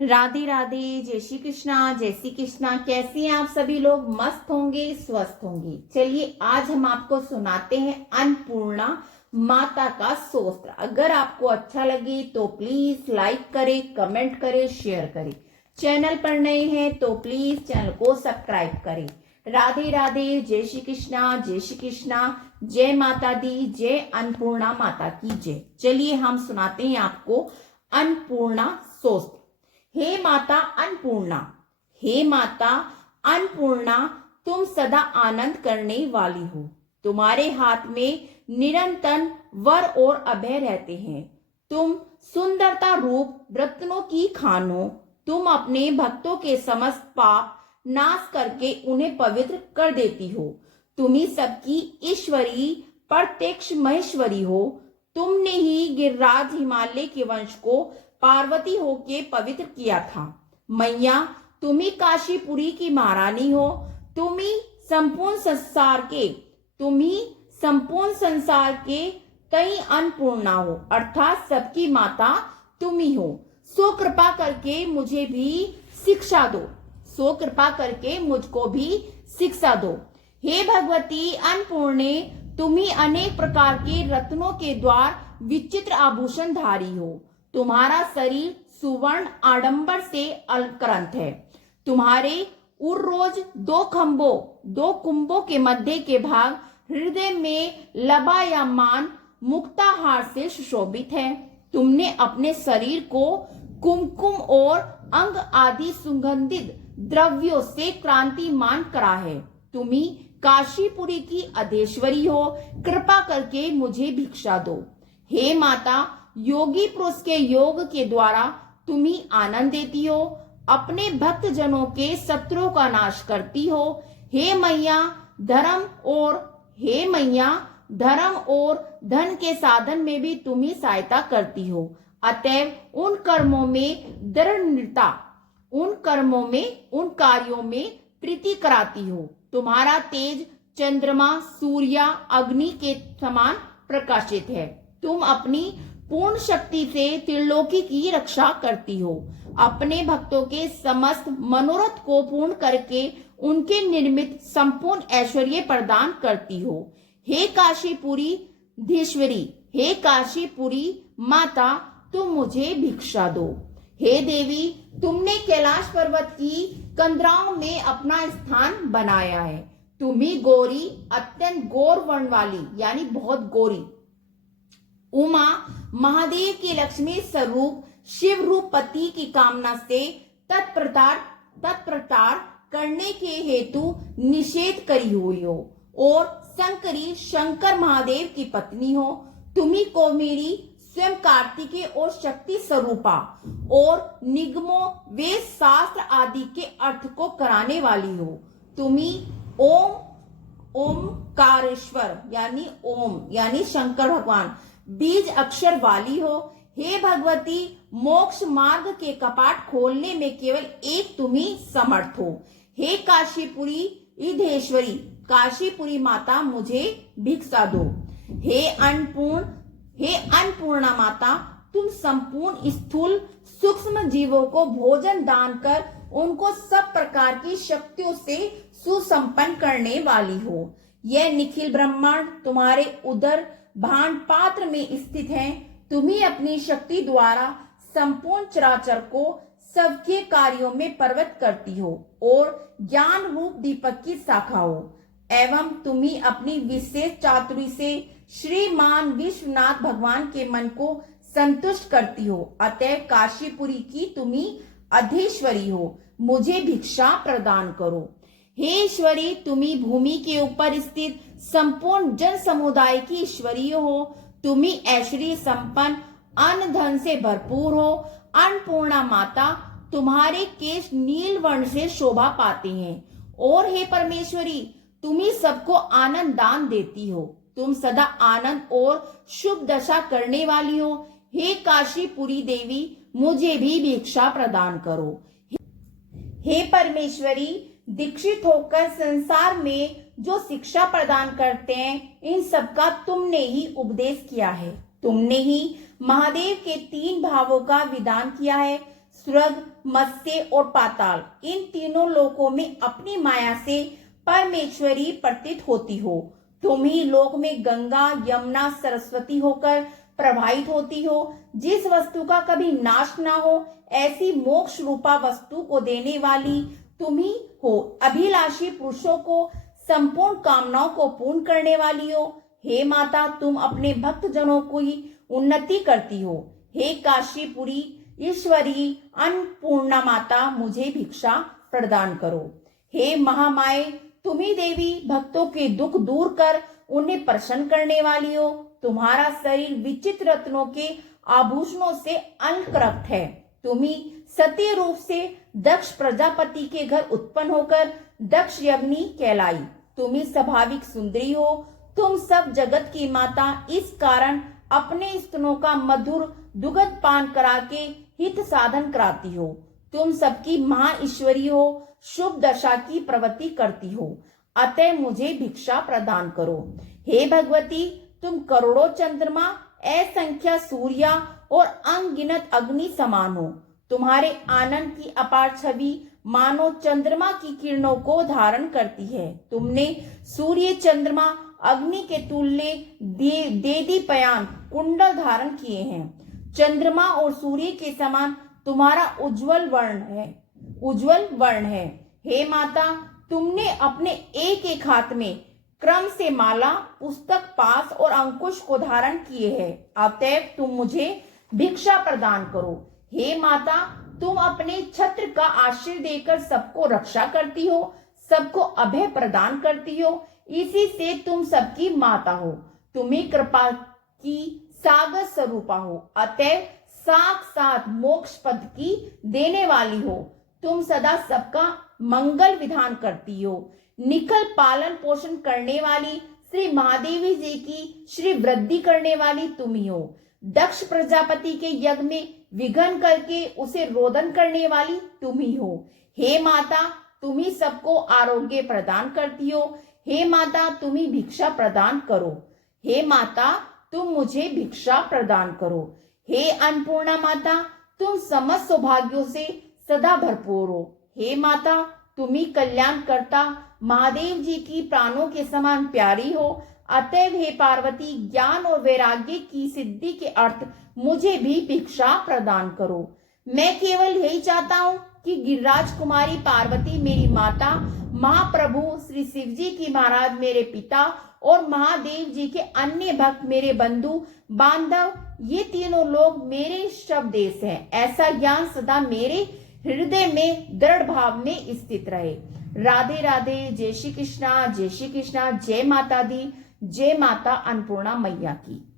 राधे राधे, जय श्री कृष्णा, जय श्री कृष्णा। कैसे हैं आप सभी लोग? मस्त होंगे, स्वस्थ होंगे। चलिए आज हम आपको सुनाते हैं अन्नपूर्णा माता का स्तोत्र। अगर आपको अच्छा लगे तो प्लीज लाइक करें, कमेंट करें, शेयर करें। चैनल पर नए हैं तो प्लीज चैनल को सब्सक्राइब करें। राधे राधे, जय श्री कृष्णा, जय श्री कृष्णा, जय माता दी, जय अन्नपूर्णा माता की जय। चलिए हम सुनाते हैं आपको अन्नपूर्णा स्तोत्र। हे माता अन्नपूर्णा, हे माता अन्नपूर्णा, तुम सदा आनंद करने वाली हो। तुम्हारे हाथ में निरंतर वर और अभय रहते हैं। तुम सुंदरता रूप रत्नों की खानो। तुम अपने भक्तों के समस्त पाप नाश करके उन्हें पवित्र कर देती हो। तुम ही सबकी ईश्वरी प्रत्यक्ष महेश्वरी हो। तुमने ही गिरिराज हिमालय के वंश को पार्वती होके पवित्र किया था। मैया तुम ही काशीपुरी की महारानी हो। तुम ही संपूर्ण संसार के तई अन्नपूर्णा हो, अर्थात सबकी माता तुम ही हो। सो कृपा करके मुझे भी शिक्षा दो। सो कृपा करके मुझको भी शिक्षा दो। हे भगवती अन्नपूर्णे, तुम ही अनेक प्रकार के रत्नों के द्वार विचित्र आभूषण धारी हो। तुम्हारा शरीर सुवर्ण आडंबर से अलंकृत है। तुम्हारे उर्रोज दो कुंभों के मध्य के भाग हृदय में लबायमान मुक्ताहार से सुशोभित है। तुमने अपने शरीर को कुमकुम और अंग आदि सुगंधित द्रव्यों से क्रांतिमान करा है। तुम ही काशीपुरी की अधेश्वरी हो। कृपा करके मुझे भिक्षा दो। हे माता, योगी पुरुष के योग के द्वारा तुम ही आनंद देती हो। अपने भक्त जनों के शत्रुओं का नाश करती हो। हे मैया धर्म और धन के साधन में भी तुम ही सहायता करती हो। अतएव उन कर्मों में दृढ़ता, उन कार्यों में प्रीति कराती हो। तुम्हारा तेज चंद्रमा सूर्य अग्नि के समान प्रकाशित है। तुम अपनी पूर्ण शक्ति से त्रिलोकी की रक्षा करती हो। अपने भक्तों के समस्त मनोरथ को पूर्ण करके उनके निर्मित संपूर्ण ऐश्वर्य प्रदान करती हो। हे काशीपुरी धीश्वरी, हे काशीपुरी माता, तुम मुझे भिक्षा दो। हे देवी, तुमने कैलाश पर्वत की कंदराओं में अपना स्थान बनाया है। तुम ही गौरी, अत्यंत गौर वर्ण वाली यानी बहुत गौरी, उमा, महादेव की लक्ष्मी स्वरूप, शिव रूप पति की कामना से तत्प्रतार करने के हेतु निषेध करी हुई हो और शंकरी शंकर महादेव की पत्नी हो। तुम्ही को मेरी स्वयं कार्तिकेय और शक्ति स्वरूपा और निगमों वेद शास्त्र आदि के अर्थ को कराने वाली हो। तुम्ही ओमकारेश्वर यानी शंकर भगवान बीज अक्षर वाली हो। हे भगवती, मोक्ष मार्ग के कपाट खोलने में केवल एक तुम ही समर्थ हो। हे काशीपुरी ईधेश्वरी, काशीपुरी माता, मुझे भिक्षा दो। हे अन्नपूर्णा माता, तुम संपूर्ण स्थूल सूक्ष्म जीवों को भोजन दान कर उनको सब प्रकार की शक्तियों से सुसंपन्न करने वाली हो। यह निखिल ब्रह्मांड तुम्हारे उदर भांड पात्र में स्थित है। तुम ही अपनी शक्ति द्वारा संपूर्ण चराचर को सबके कार्यों में प्रवृत्त करती हो और ज्ञान रूप दीपक की शाखा हो। एवं तुम ही अपनी विशेष चातुरी से श्रीमान विश्वनाथ भगवान के मन को संतुष्ट करती हो। अतः काशीपुरी की तुम ही अधीश्वरी हो। मुझे भिक्षा प्रदान करो। हे ईश्वरी, तुम ही भूमि के ऊपर स्थित संपूर्ण जन समुदाय की ईश्वरी हो। तुम ही ऐश्वर्य संपन्न अन्न धन से भरपूर हो। अन्नपूर्णा माता, तुम्हारे केश नील वर्ण से शोभा पाते हैं और हे परमेश्वरी, तुम ही सबको आनंद दान देती हो। तुम सदा आनंद और शुभ दशा करने वाली हो। हे काशीपुरी देवी, मुझे भी भिक्षा प्रदान करो। हे परमेश्वरी, दीक्षित होकर संसार में जो शिक्षा प्रदान करते हैं, इन सबका तुमने ही उपदेश किया है। तुमने ही महादेव के 3 भावों का विधान किया है। स्वर्ग, मत्स्य और पाताल, इन तीनों लोकों में अपनी माया से परमेश्वरी प्रतीत होती हो। तुम ही लोक में गंगा, यमुना, सरस्वती होकर प्रवाहित होती हो। जिस वस्तु का कभी नाश ना हो, ऐसी मोक्ष रूपा वस्तु को देने वाली तुम ही हो। अभिलाषी पुरुषों को संपूर्ण कामनाओं को पूर्ण करने वाली हो। हे माता, तुम अपने भक्त जनों की उन्नति करती हो। हे काशीपुरी ईश्वरी अन्नपूर्णा माता, मुझे भिक्षा प्रदान करो। हे महामाए, तुम्ही देवी भक्तों के दुख दूर कर उन्हें प्रसन्न करने वाली हो। तुम्हारा शरीर विचित्र रत्नों के आभूषणों से अलंकृत है। तुम्ही सत्य रूप से दक्ष प्रजापति के घर उत्पन्न होकर दक्ष यज्ञनी कहलाई। तुम्ही स्वाभाविक सुंदरी हो। तुम सब जगत की माता, इस कारण अपने स्तनों का मधुर दुग्ध पान करा के हित साधन कराती हो। तुम सबकी महाईश्वरी हो, शुभ दशा की प्रवृत्ति करती हो, अतः मुझे भिक्षा प्रदान करो। हे भगवती, तुम करोड़ों चंद्रमा, असंख्य सूर्य और अनगिनत अग्नि समान हो। तुम्हारे आनंद की अपार छवि मानो चंद्रमा की किरणों को धारण करती है। तुमने सूर्य, चंद्रमा, अग्नि के तुल्य देदीप्यमान कुंडल धारण किए हैं। चंद्रमा और सूर्य के समान तुम्हारा उज्जवल वर्ण है। हे माता, तुमने अपने एक एक हाथ में क्रम से माला, पुस्तक, पास और अंकुश को धारण किए हैं, अतएव तुम मुझे भिक्षा प्रदान करो। हे माता, तुम अपने छत्र का आश्रय देकर सबको रक्षा करती हो, सबको अभय प्रदान करती हो, इसी से तुम सबकी माता हो। तुम्हें कृपा की सागर स्वरूपा हो, अतएव साक्षात मोक्ष पद की देने वाली हो। तुम सदा सबका मंगल विधान करती हो। निखल पालन पोषण करने वाली श्री महादेवी जी की श्री वृद्धि करने वाली तुम ही हो। दक्ष प्रजापति के यज्ञ में विघ्न करके उसे रोदन करने वाली तुम ही हो। हे माता, तुम ही सबको आरोग्य प्रदान करती हो। हे माता, तुम ही भिक्षा प्रदान करो। हे माता, तुम मुझे भिक्षा प्रदान करो। हे अन्नपूर्णा माता, तुम समस्त सौभाग्यों से सदा भरपूर हो। हे माता, तुम ही कल्याण करता महादेव जी की प्राणों के समान प्यारी हो, अतएव हे पार्वती, ज्ञान और वैराग्य की सिद्धि के अर्थ मुझे भी भिक्षा प्रदान करो। मैं केवल यही चाहता हूँ कि गिरिराज कुमारी पार्वती मेरी माता, महाप्रभु श्री शिव जी की महाराज मेरे पिता और महादेव जी के अन्य भक्त मेरे बंधु बांधव, ये तीनों लोग मेरे शव देश हैं। ऐसा ज्ञान सदा मेरे हृदय में दृढ़ भाव में स्थित रहे। राधे राधे। जय श्री कृष्णा, जय श्री कृष्णा। जय माता दी, जय माता अन्नपूर्णा मैया की।